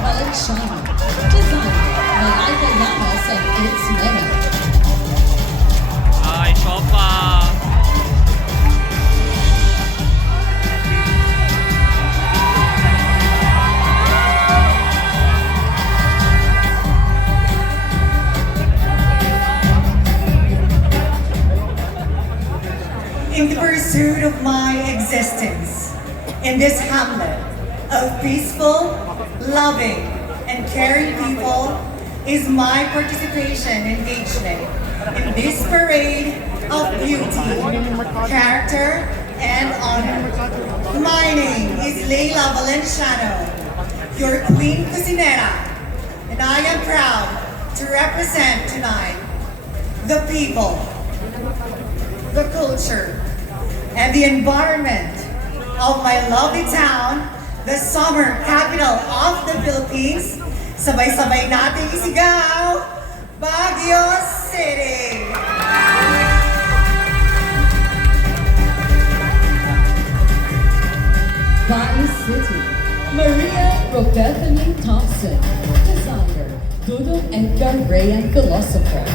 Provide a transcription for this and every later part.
Valenciano. Designer, Malaika Llamas and It's Meta. Ay, sopa. In the pursuit of my existence in this hamlet of peaceful, loving, and caring people is my participation engagement in this parade of beauty, character, and honor. My name is Leila Valenciano, your Queen Cusinera, and I am proud to represent tonight the people, the culture, and the environment of my lovely town, the summer capital of the Philippines. Sabay-sabay natin isigaw, Baguio City! Baguio City. Maria Robethany Thompson. Designer, Dudong Edgar Rayan Philosopher.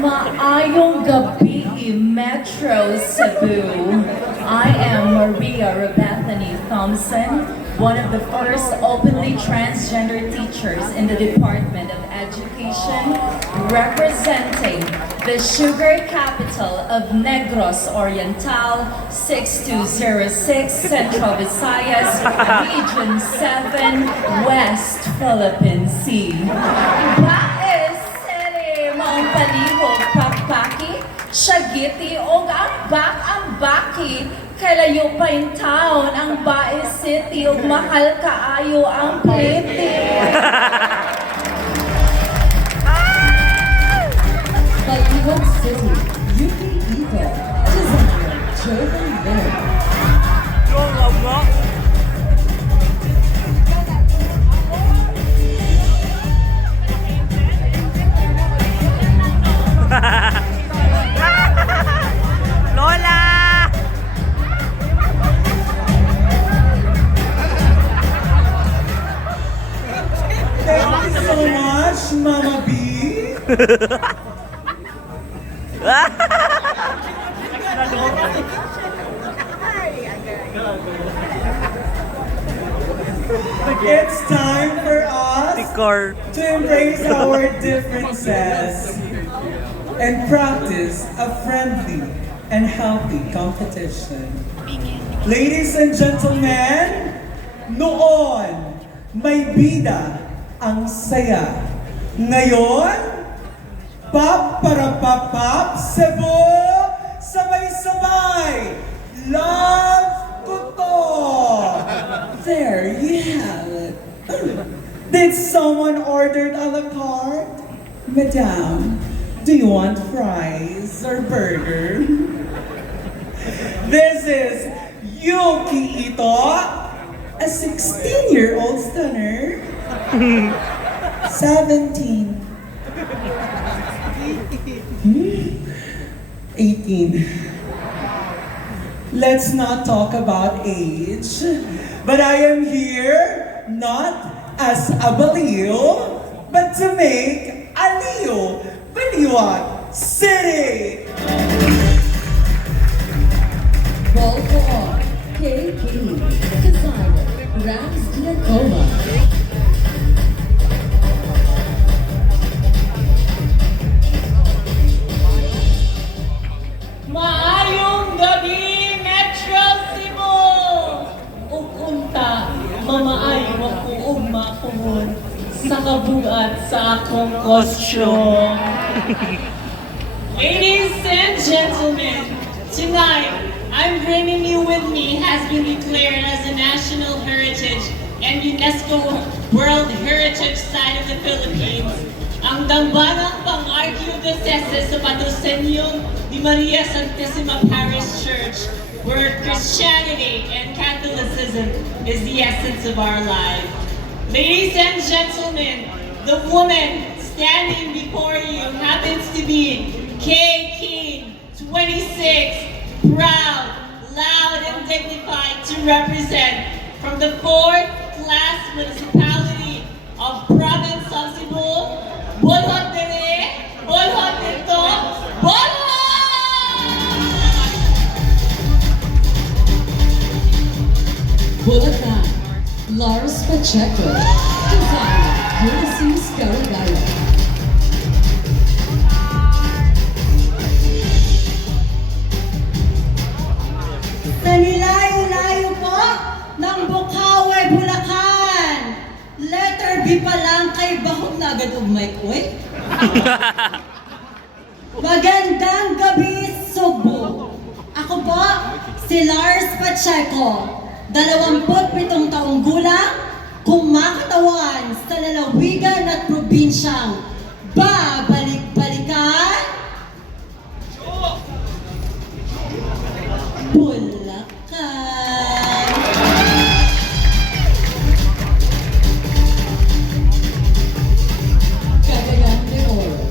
Maayong gabi, Metro Cebu. I am Maria Robethany Thompson, one of the first openly transgender teachers in the Department of Education, representing the sugar capital of Negros Oriental, 6206, Central Visayas, Region 7, West Philippine Sea. Baes City, maong palihog, Papaki, Siagiti, o ang baki, kalayo pa yung town, ang Baes City, o mahal kaayo ang pliti. Baliwag City. Yuki Ito. Designer, Jovan Lin. Yung ama. Lola! Thank you so much, Mama B. It's time for us Tikor. to embrace our differences and practice a friendly and healthy competition. Ladies and gentlemen, noon may bida ang saya. Ngayon, pop para pop pop, Cebu, sabay-sabay, love ko to. There you have it. Did someone order a la carte? Madam, do you want fries or burger? This is Yuki Ito, a 16-year-old stunner. 17. 18. Let's not talk about age, but I am here not as a baliw, but to make aliw, Baliwag City! Balboa. KK. Designer, Rams Giacomo. Maayong gabi, Metro Cebu! Ug unta, mamaayo ako ug makuhon sa kabugat sa akong costume. Ladies and gentlemen, tonight, I'm bringing you with me has been declared as a national heritage and UNESCO World Heritage Site of the Philippines. Ang dambanang pang-arkidiocese sa Patrocinio ni Maria Santissima Parish Church, where Christianity and Catholicism patriotism is the essence of our life. Ladies and gentlemen, the woman standing before you happens to be Kay Keane, 26, proud, loud, and dignified to represent from the 4th class municipality of Province of Cebu, Bolhot Dere, Bolhot Dito, Bolhot! Bulacan, Lars Pacheco. Designer, Ulysses Caragaya. Sa nilayo-layo po ng Bukawe, Bulacan. Letter B pa lang kay Bahog na agad ugmay ko eh. Magandang gabi, Cebu. Ako po, si Lars Pacheco, 27 taong gulang, kumakatawan sa lalawigan at probinsyang babalik-balikan, Bulacan. Cagayan de Oro,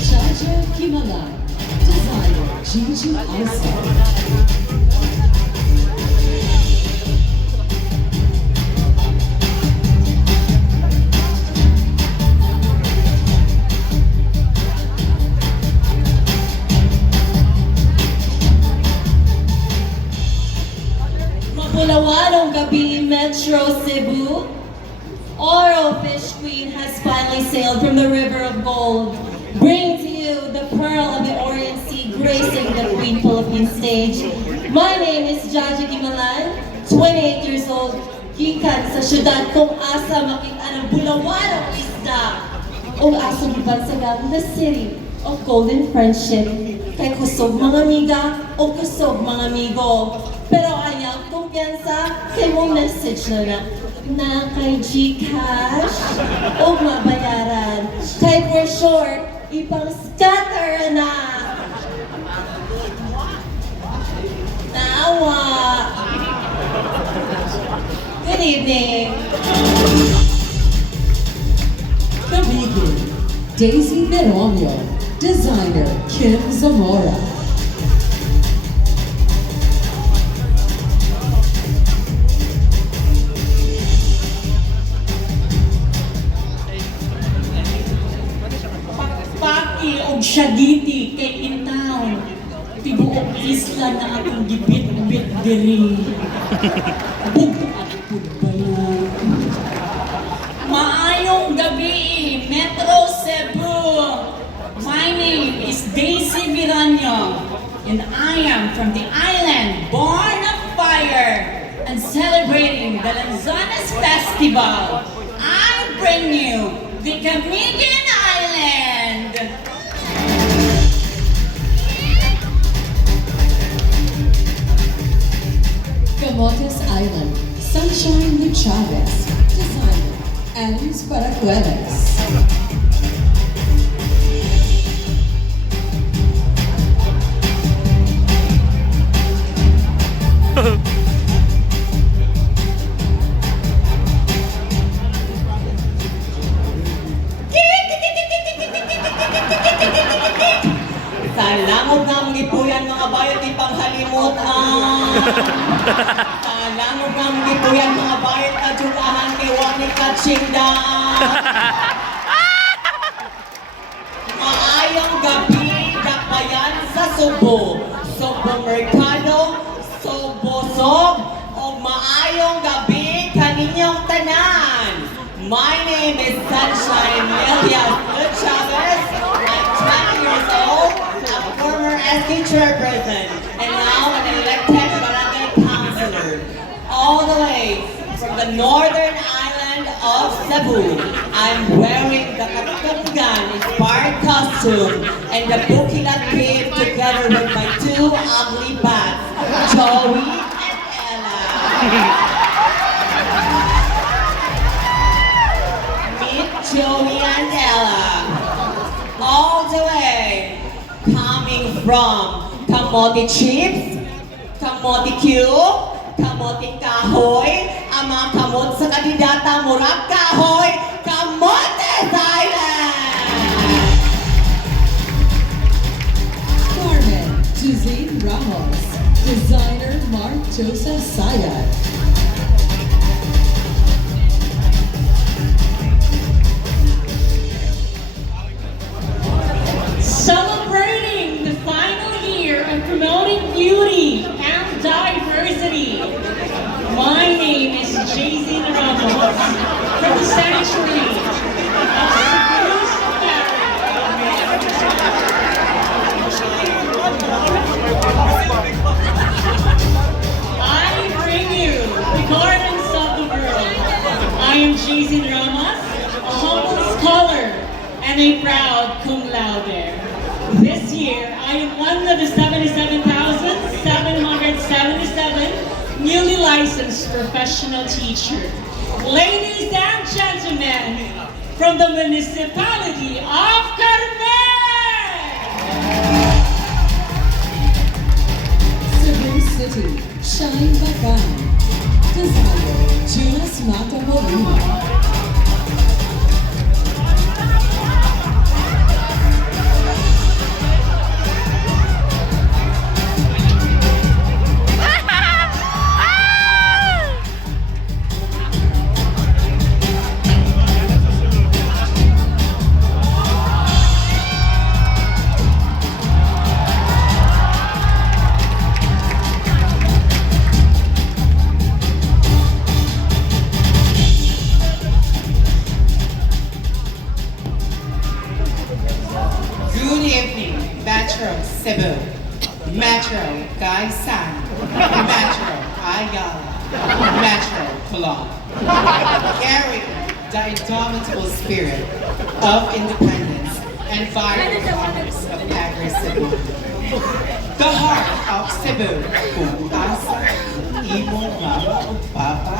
Chacha Kimalay. Designer, Gigi Asa. Mapulawalong gabi, Metro Cebu. Oro Fish Queen has finally sailed from the River of Gold, bringing to you the pearl of the Orient Sea, gracing the Queen Philippine stage. My name is Jaja Gimalan, 28 years old, gikan sa syudad kung asa makita ng bulawalong isda o asa gibansagan the city of golden friendship. Kay kusog mga amiga o kusog mga amigo. Pero ayaw kumpiyansa kay mong message na kay Gcash o mabayaran. Kay for short, ipang scatter na. Nawa. Good evening. Kabigin, Daisy Meronio. Designer, Kim Zamora. Paki og Siagiti kay Intown. Tibuok isla na akong gibit-bit diri. Bugto ako pudbayo. Maayong gabi, Metro Cebu. My name is Daisy Miranyo, and I am from the island born of fire and celebrating the Lanzones Festival. I bring you the Camiguin Island. Camotes Island, Sunshine with Chavez. Designer, Alice Paracuelas. Sa langog nga mga ipuyan mga bayot di panghalimutan. Sa langog nga mga ipuyan mga bayot na julahan kay wani katsingdaan. Maayong gabi dakbayan sa Cebu. Cebu Mercado, Cebu Sog, o maayong gabi kaninyong tanan. My name is Sunshine Elias Chavez. I'm 20 years old, a former SK chairperson, and now an elected barangay councilor. All the way from the northern island of Cebu. I'm wearing the Katunggan inspired costume and the Bukilat cape together with my two ugly bats, Joey and Ella. Meet Joey and Ella. All the way coming from Kamote Chips, Kamote Q, Kamote kamote kahoy. Ang mga kamot sa kandidata murag kahoy. Kamote Thailand! Carmen Juzine Ramos. Designer Mark Joseph Sayat. Celebrating the final year of promoting beauty and diversity. My name is Jaycee Ramos from the Sanctuary of Cebu, I bring you the gardens of the world. I am Jaycee Ramos, a humble scholar and a proud cum laude. This year, I am one of the 77,777 newly licensed professional teachers. Ladies and gentlemen, from the municipality of Carmen! Cebu City. Shine Bacán. Designer Julius Mata Molina. Good evening, Metro Cebu, Metro Gaisan, Metro Ayala, Metro Colon. Carrying the indomitable spirit of independence and vibrant colors of Agri Cebu. The heart of Cebu, kung asa, imong mama o papa,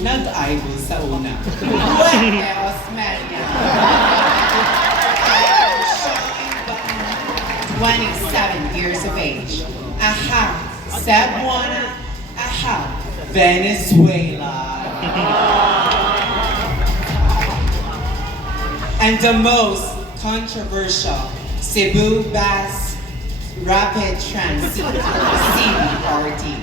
nag-aibo sa una. Buenos Maria. 27 years of age. Aha, Cebuana. Aha, Venezuela. And the most controversial Cebu Bus Rapid Transit CBRT.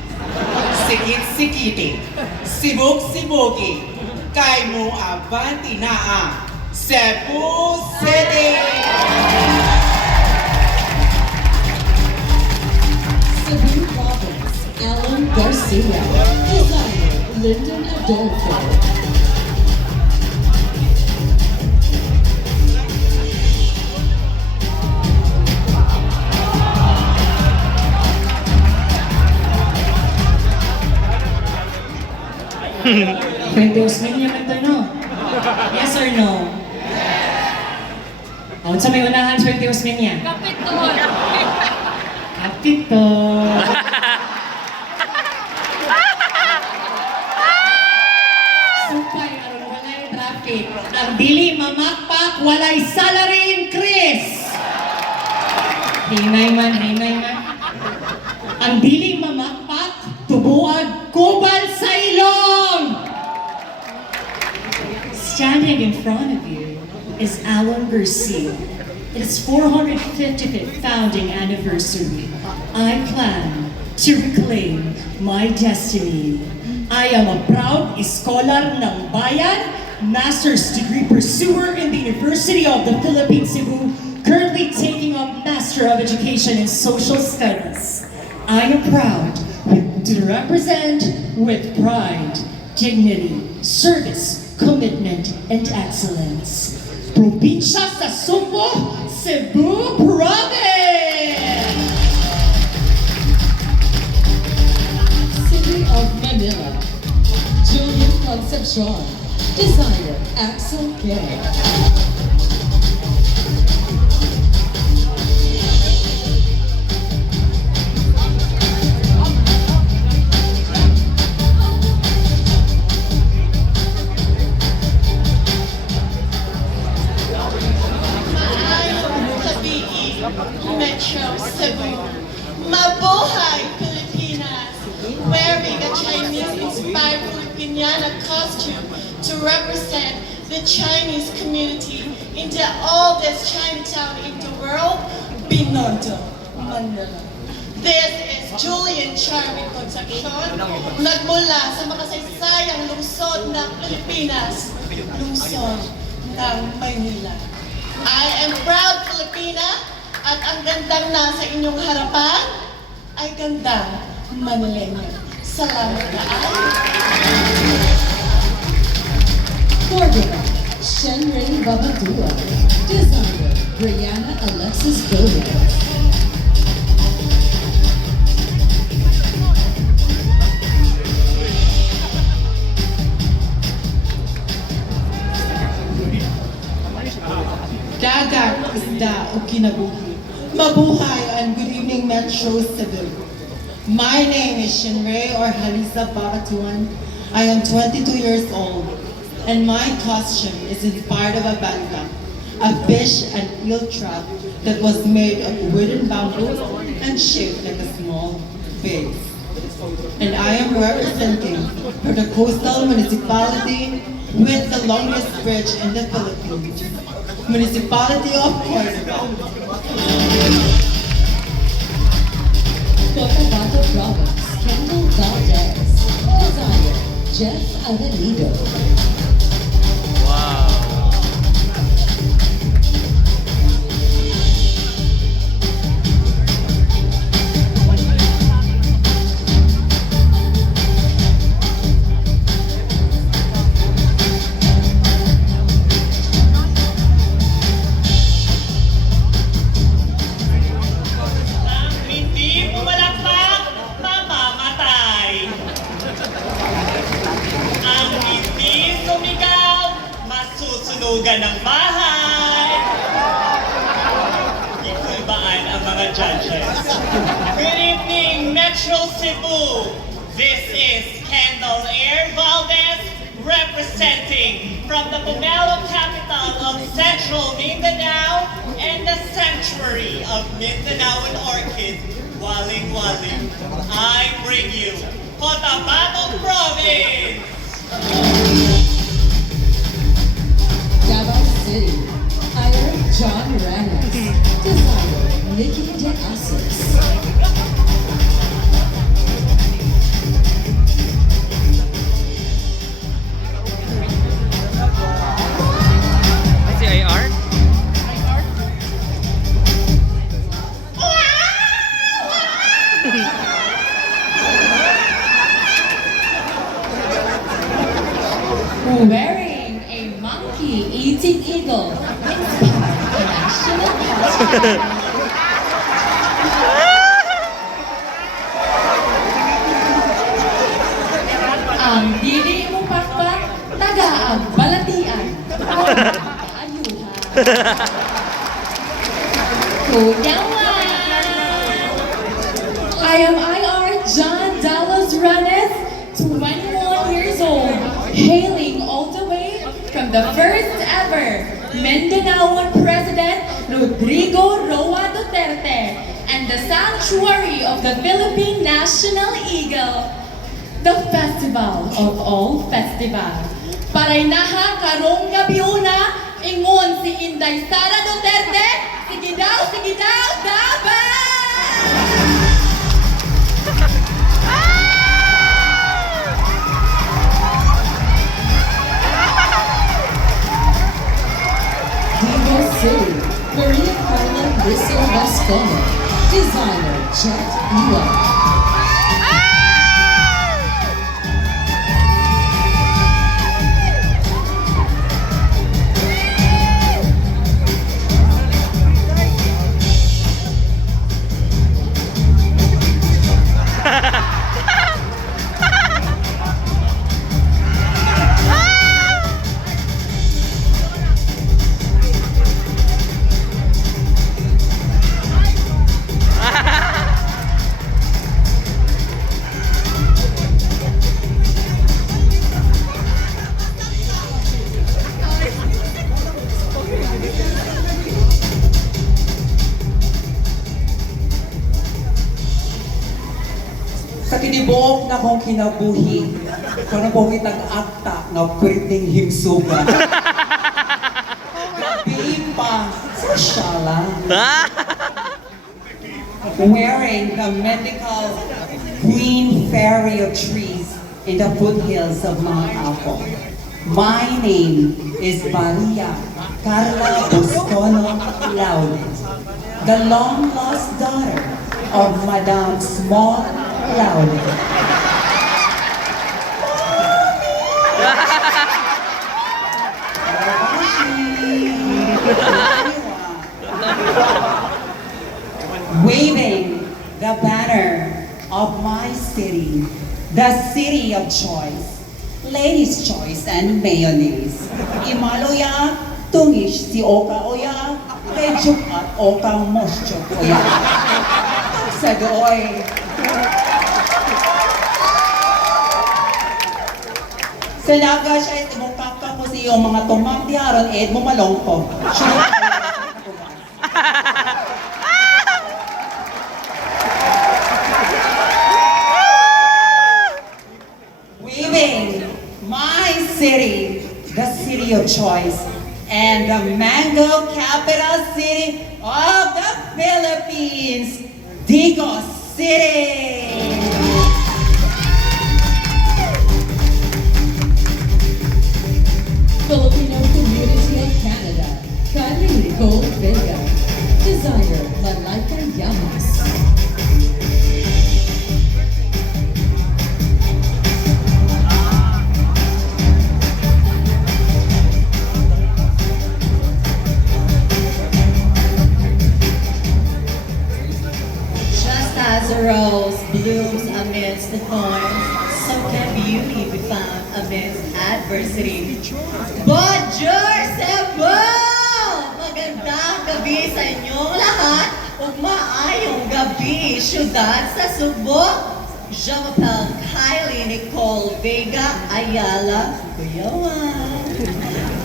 Sikit-sikiti, sibuk-sibuki, kay mo abanti na ang Cebu City! Cebu Province. Alan Garcia. Designer Lyndon Adolfo. Pwede Osmeña man to, no? Yes or no? O, sa may unahan, Pwede Osmeña? Kapiton! Supay, aron walay traffic. Ang dili mamakpak, walay salary increase! Hinay man. Ang dili mamakpak, tubuan kubal sa ilong! Standing in front of you is Alan Garcia. It is 455th founding anniversary. I plan to reclaim my destiny. I am a proud scholar ng bayan, master's degree pursuer in the University of the Philippines, Cebu, currently taking up Master of Education in Social Studies. I am proud to represent with pride, dignity, service, commitment, and excellence. Probinsya sa Sumbo, Cebu Province! City of Manila. Julian Concepcion. Designer Axel K. Metro Cebu. Mabuhay, Pilipinas! Wearing a Chinese Binyana costume to represent the Chinese community in the oldest Chinatown in the world, Binondo, Manila. This is Julian Charmy Concepcion, nagmula sa makasaysayang lungsod ng Pilipinas, lungsod ng Maynila. I am proud Filipina at ang gandang nasa inyong harapan ay gandang Manileño. Salamat kaayo. Coordinator, Shenray Babadua. Designer, Brianna Alexis Gomez. Dagat, isda o kinabuhi. Mabuhay and good evening Metro Cebu. My name is Shinray or Halisa Babatuan. I am 22 years old and my costume is inspired of a bangka, a fish and eel trap that was made of wooden bamboo and shaped like a small vase. And I am representing for the coastal municipality with the longest bridge in the Philippines. Municipality of Cotabato. Cotabato Province, Kendall Valdez. Designer, Jeff Avenido. Wow. Hindi pumalakpak, mamamatay. Ang hindi sumigaw, masusunugan ng bahay. Ikulbaan ang mga judges. Good evening, Metro Cebu. This is Kendall Air Valdez representing from the Pomelo capital of Central Mindanao and the sanctuary of Mindanaoan orchid, Waling Waling. I bring you Cotabato Province! Davao City, hire John Ramos. Designer, Nikki De Asis. I see AR. Wearing a monkey eating eagle. National costume. Ang dili mo pakpak, taga ang balatian. Ayuha. Kuyawan! I am IR John Dallas Ranes, 21 years old, hailing all the way from the first ever Mindanaoan President Rodrigo Roa Duterte and the sanctuary of the Philippine National Eagle, the festival of all festivals. Paraynaha karong gabiuna, ingon si Inday Sara Duterte, sige daw, dapat! Divo City, Maria Carla Rizal Vascona. Designer, Jet Ewell. Sa kinibuok na kong kinabuhi, Kano po kitang akta nga pwedeng himsuga. Bimpa, sosyala. Wearing the mythical green fairy of trees in the foothills of Mount Apo. My name is Maria Carla Boscono Laude, the long-lost daughter of Madame Small Laude. Waving the banner of my city, the city of choice, ladies' choice and mayonnaise. Imaloya, tungish si Oka Oya, Tejuk at Okang Moschok Oya. Sa doy. Sa naga siya, mukaka mo siya mga tumang diharon, mo malongkong. Weaving my city, the city of choice, and the mango capital city of the Philippines, Digos City. Filipino Community of Canada, Kanye Nicole Vega. Designer, Malaika Yamas. Just as a rose blooms amidst the thorns, so can beauty be found amidst adversity. Bonjour, Cebu! Magandang gabi sa inyong lahat ug maayong gabi, syudad sa Subo. Je m'appelle Kylie Nicole Vega Ayala Kuyawan.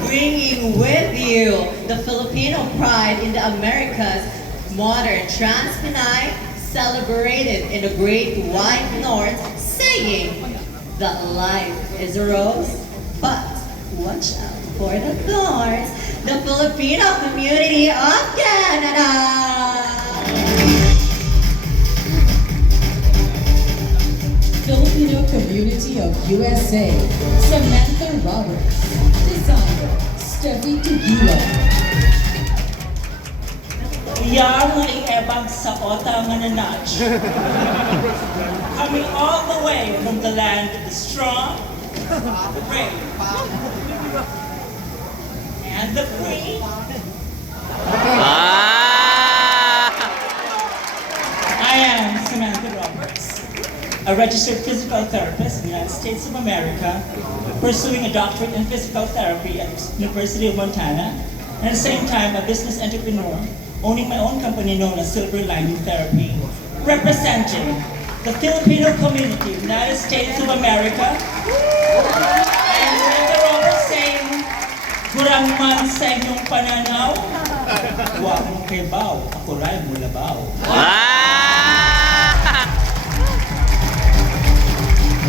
Bringing with you the Filipino pride in the Americas, modern Trans-Pinay, celebrated in the great white north, saying that life is a rose, but watch out for the thorns. The Filipino Community of Canada. Filipino Community of USA, Samantha Roberts. Designer, Steffi Tugilo. Yan nga iebag sa ota nga nanach. Coming all the way from the land of the strong, the brave, and the free. I am Samantha Roberts, a registered physical therapist in the United States of America, pursuing a doctorate in physical therapy at the University of Montana, and at the same time a business entrepreneur, owning my own company known as Silver Lining Therapy, representing the Filipino community of the United States of America. And Samantha Roberts saying, kurang man sa inyong pananaw, huwag mong kibaw, ako rin mo labaw.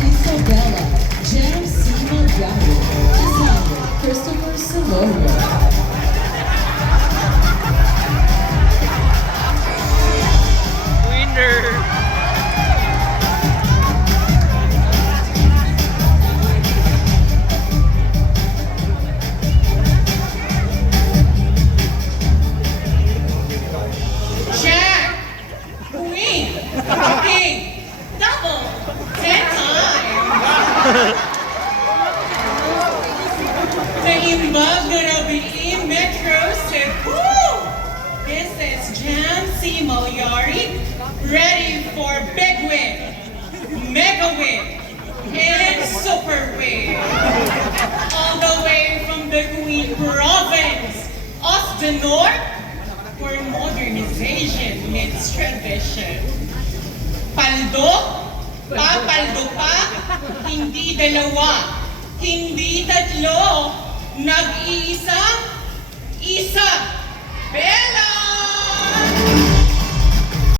Isabella, Jam Sima Yahoo. Designer, Christopher Solorio. Jack, Queen, King, double, 10 times. The imbag gonna be in Metro Cebu. This is Jan C. Moyari, ready for big win, mega win, and super win. All the way from the Queen Province of the North, where modernization meets tradition. Paldo, papaldo pa, hindi dalawa, hindi tatlo, nag-iisa, isa, Bella!